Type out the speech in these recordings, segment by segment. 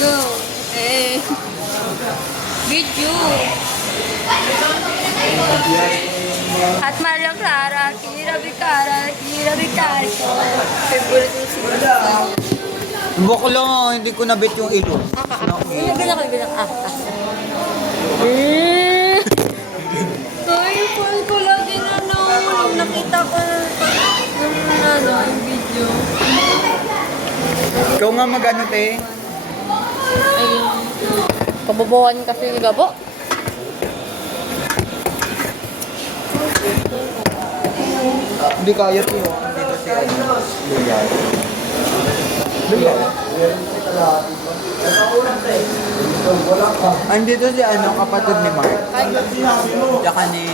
Go. Eh. Video. At Maria Clara, Kira Vicara, favorite yung siguro. Boko lang, hindi ko nabit yung ilong. Bilang. Ay, phone ko lagi na nakita ko yung video. Ikaw nga magano, te? Pabobohan kasi yung gabo. Hindi kaya po. Dito si ano. Luya. Andito si ano, kapatid ni Mark. Tsaka ni...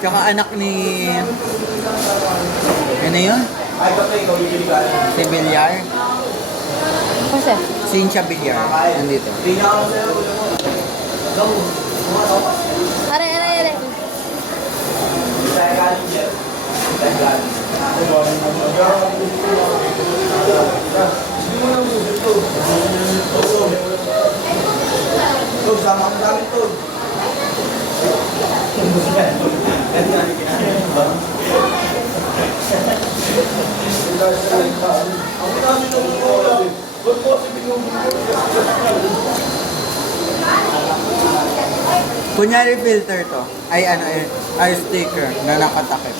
Tsaka anak ni... Ano yun? Si Villar. Kasi? Cynthia Villar. Nandito. Are. Kunyari filter to. Ay ano ay sticker na nakatakip.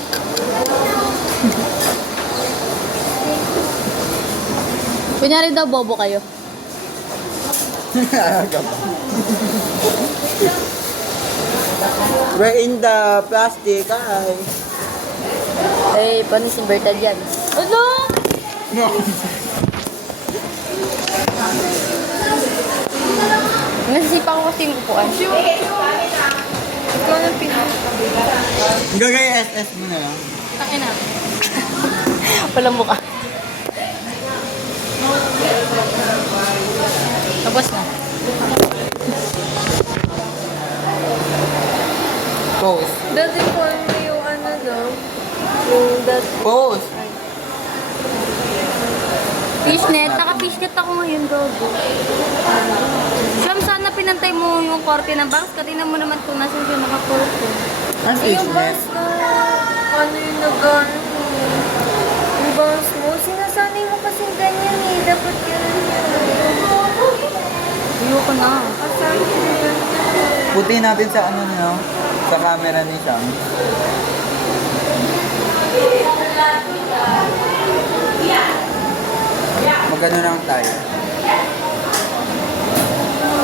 Kunyari daw bobo kayo. We're in the plastic ay. Eh, paano si Berta dyan? Ano? No. Nasisipa ko kasi yung upuan. Ikaw na Gagay SS mo na lang. Takin na. Walang mukha. Tapos na. Pose. Dati po mo yung ano daw. Yung that Pose. fishnet. Naka-fishnet ako ngayon, Dodo. Siyam, sana pinantay mo yung korte ng bangs. Katina mo naman kung nasan siya nakakorte. Ang Yung fishnet. bangs na, ano yung nag-ano mo? Yung bangs mo, sinasanay mo kasing ganyan eh. Dapat yun yan. Ayoko na. Asan yan? Puti natin sa ano no? Sa camera ni Shang. Magano lang tayo.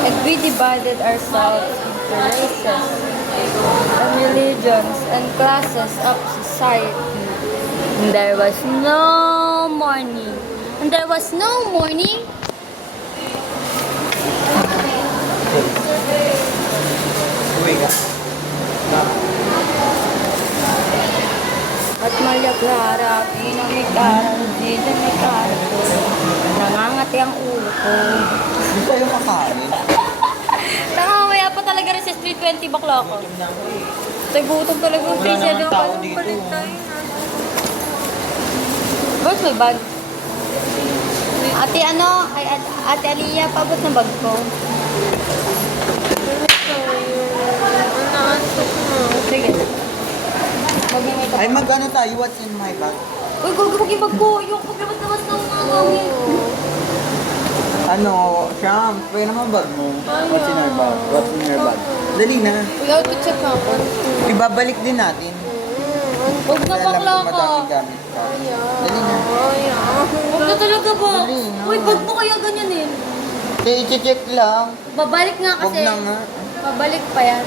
And we divided ourselves into races and religions and classes of society. And there was no morning. And there was no morning. Uwi ka. At Maria Clara, pinamigara, dito may kara ko. Nangangati ang ulo ko. Hindi tayo kakain. Nangamaya pa talaga rin sa Street 20 bakla ko. Tagutom talaga yung Wala face naman ng tao dito. Where's my bag? Ate ano? Ay, Ate Aliyah, pabot na bag ko. Sige. Mag-ingay ka. Ay magano tayo, what's in my bag? Uy, gugubog yung bag ko. Yung paglabas-labas ng mga ngawin. Ano, Shang, pwede naman bag mo. What's in our bag? What's in your bag? Dali na. Uy, outfit check na ako. Ibabalik din natin. Huwag na Kaya alam bakla ko ka. madaming gamit ka. Dali na. Huwag na talaga ba? Dali na. Uy, bag mo kaya ganyan eh. I-check lang. Babalik nga Huwag kasi. na nga. Babalik pa yan.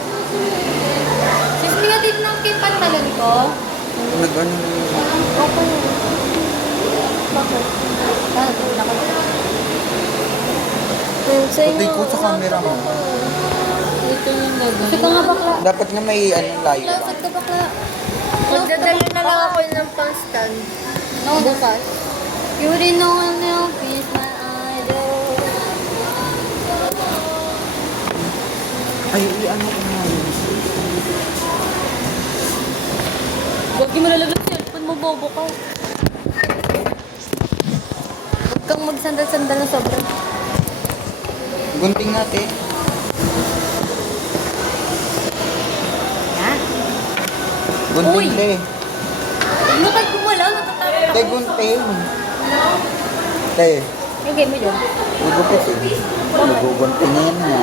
Sis, nga din ng kay pantalon ko. Nag-ano na yun. Okay. Bakit? Ah, tulak ko. Pati ko sa camera mo. Ito yung gagawin. Ito nga bakla. Dapat nga may anong layo lang. Lapit ka bakla. Magdadala na lang ako ng pang-stand. No, bukas. You already know now, please, my idol. Ay, ano ko nga yun. Huwag yung malalaglag cellphone mo, bobo ka. sandal-sandal na sobra. Gunting natin. Yan. Gunting Uy! te. Huwag mo kayo gumalaw, natatakot ako. Te, gunting. Te, Okay mo yun. gugupit eh. Naguguntingin na.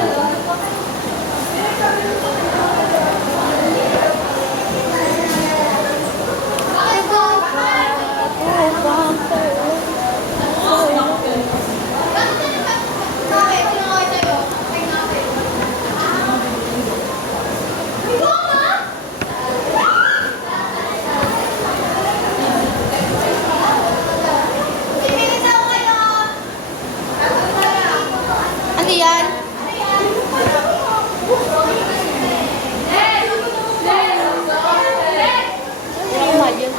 Ano yan? Ano nga yun?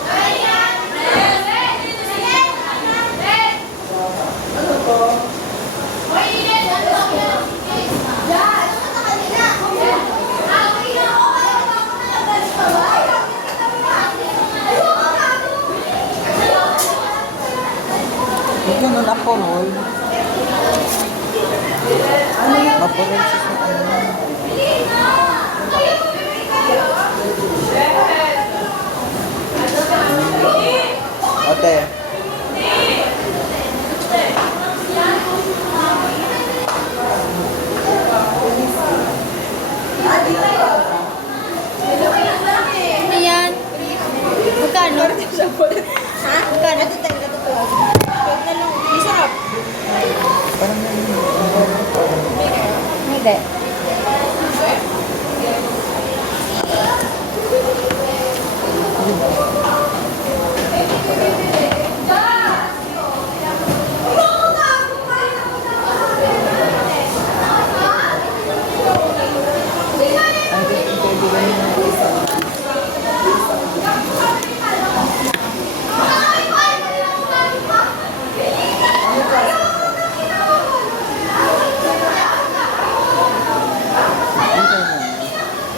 Huwag yun nun ako, Roy. Mapural siya sa ano. Ate. Ano yan? Magkano? Ha? Magkano? Masarap. Parang Hindi.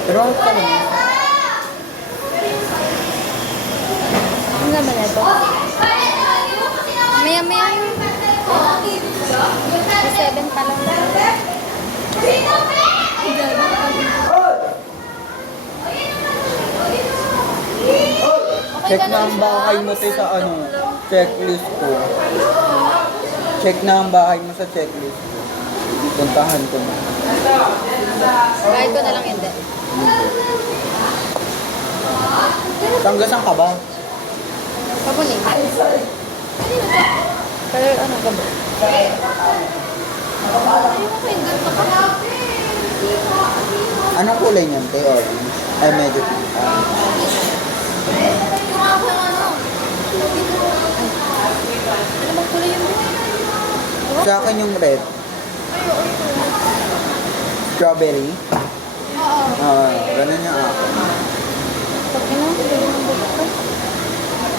Pero ang tanong, Ano naman ito? Maya-maya. May 7 pa lang. Okay check ka na ang siya. bahay mo tayo sa ano, checklist ko. Check na ang bahay mo sa checklist ko. Puntahan ko na. Kahit ko na lang hindi. Tanggasan ka ba? Papunin. Pero ano ka ba? Anong kulay niyan, te? Orange? Ay, medyo pink. Ano bang kulay yun? Sa akin yung red. Strawberry. Oo. Ganun yung ako.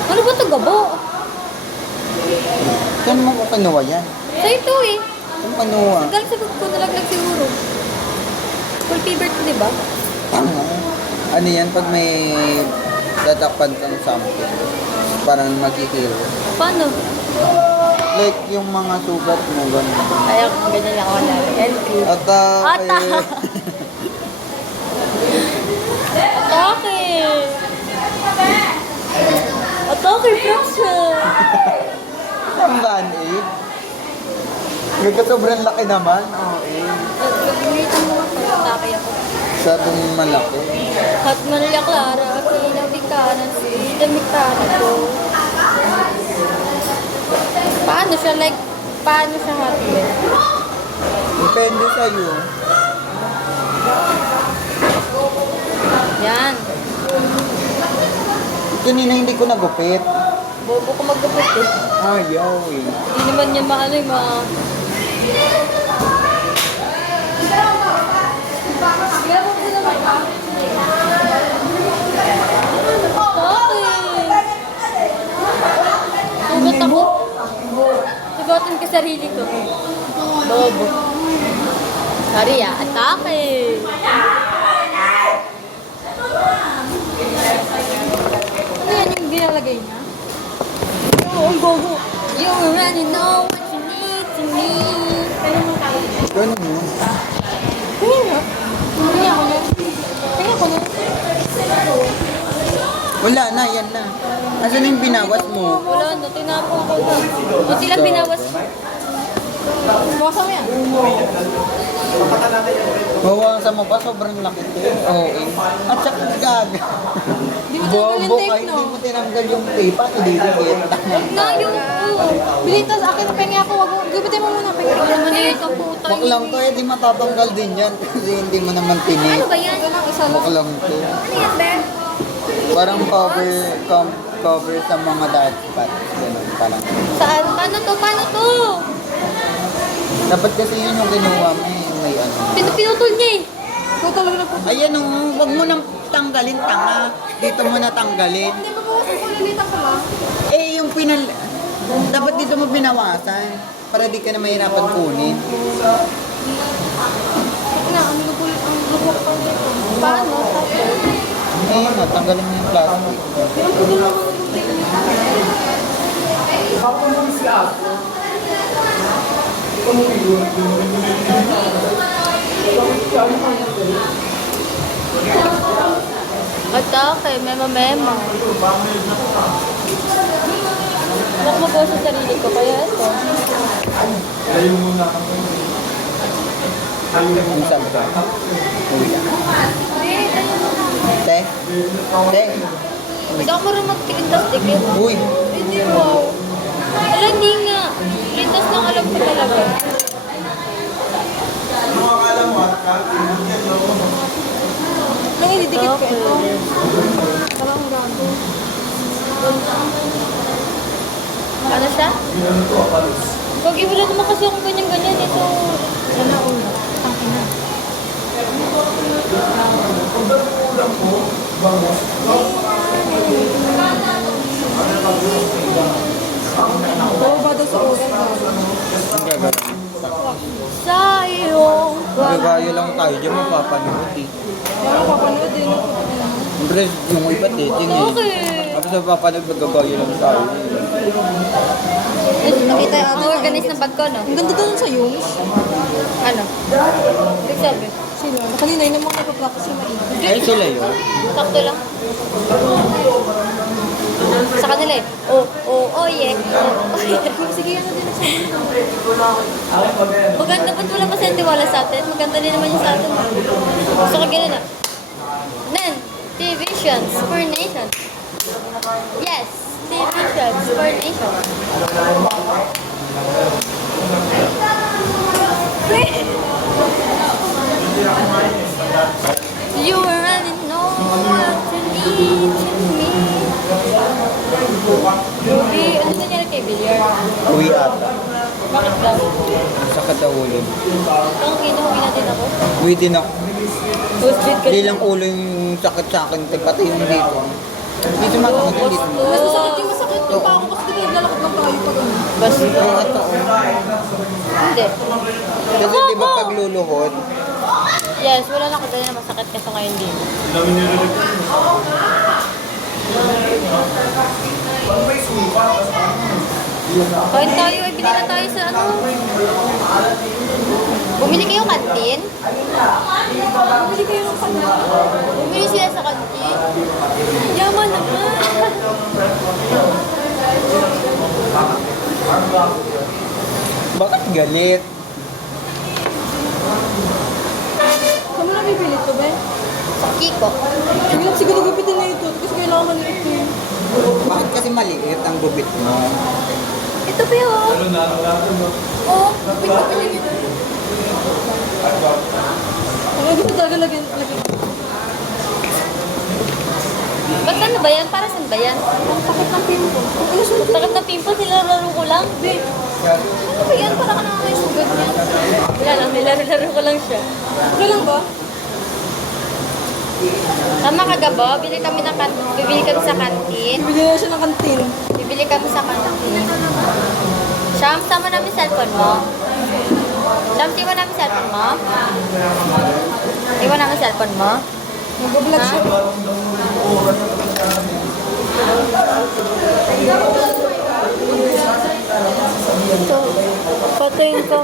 Ano ba ito gabo? Saan mo ko kinuha yan? Sa ito eh. Saan kinuha? Galing sa ko nalaglag siguro. Full fever to, di ba? Ano yan pag may tatakpan kang something? Parang magkikilo. Paano? Like yung mga sugat mo, ganun. Ayaw, ganyan lang ako na. LP. Ata. Ata! Atake! Atake, fraction! Ang band-aid. Nagka sobrang laki naman. Oo, eh. Nag-imitan mo ako. Atake ako. Sa itong malaki. At Maria Clara, pinabikanan si Damikana ko. Paano siya? Like, paano siya hati? Depende sa'yo. Yan. Kanina hindi ko nagupit. Bobo ko magkapit eh. Ayaw eh. Hindi naman niya maano yung mga... Sugat ako. Sugatin ka sarili ko. Bobo. Sorry ah, atake. Ano yan yung ginalagay niya? Oo, ang bobo. You already know what you need. morning. Ganun mo. Wala na, yan na. Asan yung binawas mo? Wala na, tinapon ko na. Buti lang binawas. Bawasan mo yan. Bawasan mo pa, sobrang laki to. Oo. At saka gaga. Di mo tanggal yung Bobo tape, kahit no? di mo tinanggal yung tape, at hindi dikit. Na yung Bilitas, akin na pengi ako. Wag mo, gupitin mo muna. Pengi ako. Ano yung kaputan? Baklang to, di matatanggal din yan. Kasi hindi mo naman Ano tinik. ba yan? Ito lang, isa lang. Baklang to. Ano yan, Ben? Parang cover sa mga dark spots. Ganun parang. Saan? Paano to? Paano to? Dapat kasi yun yung kinuha mo may ano. Pinutol niya eh. Ito talaga na po. Ayan o, wag mo nang tanggalin, tanga. Dito mo na tanggalin. Hindi ba bawasan ko? Lilitan ko lang. Eh, yung dapat dito mo binawasan. Para di ka na mahirapan kunin. Na, ang lubok ko dito. Paano? Ayun o, tanggalin mo yung plastic. Pero pwede naman yung tape niya. Atake, mema. Huwag mo po sa sarili ko, kaya ito. Ang sabi ko. Uwi ka. Te? Te? Hindi ako marunong magtikintas-tikit. Uy! Hindi wow. Wala, hindi nga. Lintas lang alam ko talaga. May didikit ko ito. Parang gago. Ano siya? Pag wala naman kasi akong ganyan-ganyan. Ito. Sana ulo. Ang ina. Baba daw sa ulo. Gago. Ang gagawin. Sa iyong Gagaya lang tayo dyan, mapapanood eh. Kaya mapapanood din. Siyempre, yung iba titing eh. Okay. Tapos mapapanood, magagaya lang tayo. Nakita yung Ang organize ng bag ko, no? Ang ganda doon sa Yums. Ano? Ibig sabi? Sino? Kanina yun naman nagpa-practice yung maigi. Ay, sila yun. Sakto lang. Sa kanila eh. Oh, yeah. Oh, yeah. Sige, ano din sa Maganda, ba't wala pa siyang tiwala sa atin? Maganda din naman yung sa atin. Gusto ko ganun ah. Nen, T-Visions for Nation. Yes, T-Visions for Nation. You already know what you need to me. Ruby, ano nangyari kay Villar? Uwi ata. Bakit daw? Ang sakit ang ulo. Ang kinuwi natin ako. Uwi din ako. Post-bid ka Hindi lang ulo yung sakit sa akin, pati yung dito. Dito masakit yung dito. Mas masakit yung masakit yung pa ako kasi naglalakad lang tayo pag ano. Basta. Ang ato. Hindi. Kasi di ba pagluluhod, Yes, wala na kadali na masakit kasi ngayon din. Kain tayo, bili na tayo sa ano. Bumili kayo kantin? Bumili kayo ng pala. Bumili sila sa kantin? Yaman naman. bakit galit? Saan mo na bibili ito, be? Sa Kiko. Sige lang, siguro gupitin na ito. Kasi kailangan maliit eh. Bakit kasi maliit ang gubit mo? Ito pa yun. Oh, Gupit-gupit ito. Ang gusto talaga lagyan. ba't ano ba yan? Para saan ba yan? Ang takot ng pimple. Ano sunod? Takot na pimple, nilalaro ko lang. Ano ba yan? Para ka naman may sugat niyan. Wala lang, nilalaro ko lang siya. Ano lang ba? Tama ka Gabo, bibili kami sa kantin. Bibili na siya ng kantin. Bibili kami sa kantin. Sham, sama namin cellphone mo. Sham, iwan namin cellphone mo. Iwan namin cellphone mo. Mag-vlog siya. So, Patayin ka.